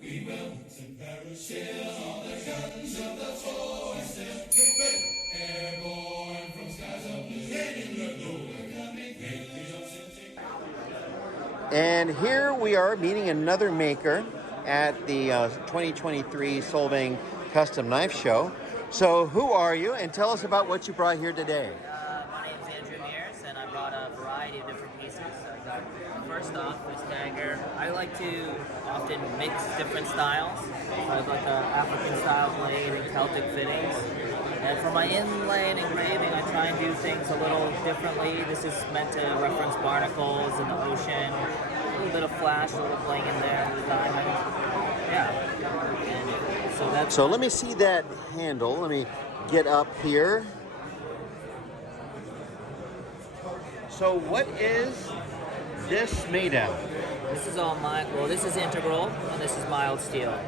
We will to perish all the guns of the forces. Prepare, airborne from skies of blue. Raining the blue, coming, make the jumps and take. And here we are meeting another maker at the 2023 Solvang Custom Knife Show. So who are you, and tell us about what you brought here today. My name is Meers, and I brought a variety of different pieces. I got, first off, this dagger. I like to often mix different styles. So I have like an African style blade and Celtic fittings. And for my inlay and engraving, I try and do things a little differently. This is meant to reference barnacles in the ocean. A little bit of flash, a little bling in there, with diamond. Yeah. And so let me see that handle. Let me get up here. So what is this made out of? This is all this is integral, and this is mild steel.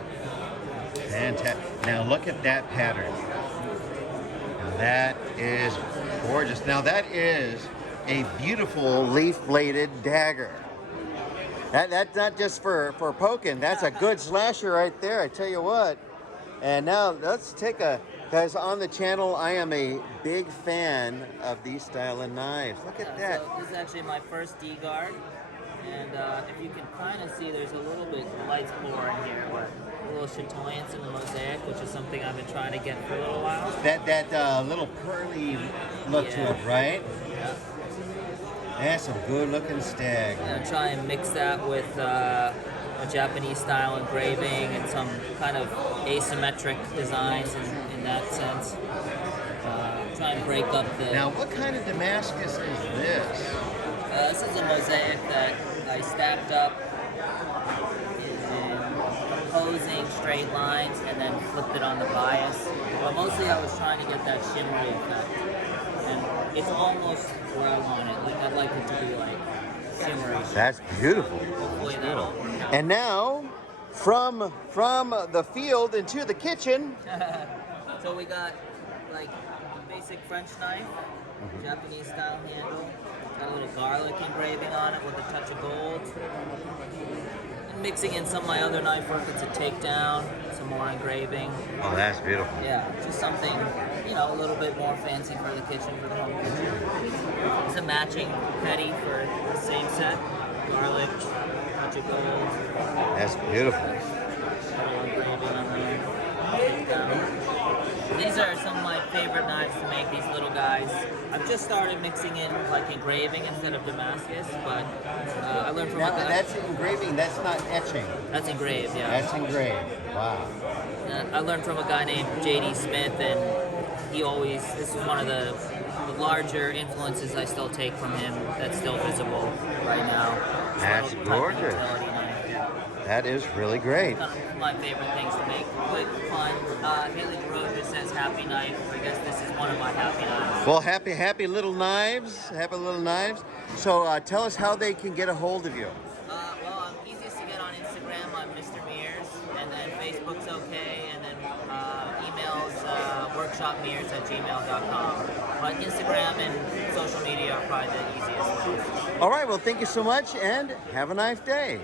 Fantastic. Now look at that pattern. Now that is gorgeous. Now that is a beautiful leaf-bladed dagger. That's not just for poking. That's a good slasher right there, I tell you what. And now let's take guys, on the channel, I am a big fan of these style of knives. Look at that. So this is actually my first D-guard. And if you can kind of see, there's a little bit of light's pouring here, but a little chatoyance in the mosaic, which is something I've been trying to get for a little while. That little pearly look to it, right? Yeah. That's some good-looking stag. I'm going to try and mix that with a Japanese style engraving and some kind of asymmetric designs in that sense. Try and break up the... Now, what kind of Damascus is this? This is a mosaic that I stacked up in opposing straight lines and then flipped it on the bias. But mostly I was trying to get that shimmery effect. And it's almost where I want it. Like, I'd like it to be like shimmery. That's beautiful. Hopefully that'll... And now, from the field into the kitchen. So we got like a basic French knife, Japanese style handle. Got a little garlic engraving on it with a touch of gold. And mixing in some of my other knife work, it's a takedown, some more engraving. Oh, that's beautiful. Yeah, just something, a little bit more fancy for the kitchen, for the home kitchen. It's a matching petty for the same set. Garlic, touch of gold. That's beautiful. Engraving on there. Takedown. These are some of my favorite knives to make, these little guys. I've just started mixing in like engraving instead of Damascus, but I learned from That's engraving, that's not etching. That's engraved, yeah. That's engraved, wow. I learned from a guy named J.D. Smith, and this is one of the larger influences I still take from him that's still visible right now. That's gorgeous. That is really great. One of my favorite things to make. Quick, fun. Haley DeRosa says happy knife. I guess this is one of my happy knives. Well, happy little knives. Happy little knives. So tell us how they can get a hold of you. Well, I'm easiest to get on Instagram. I'm Mr. Meers. And then Facebook's okay. And then emails workshopmeers@gmail.com. But Instagram and social media are probably the easiest. All right. Well, thank you so much, and have a nice day.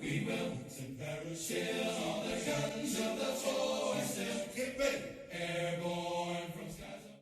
We will to perish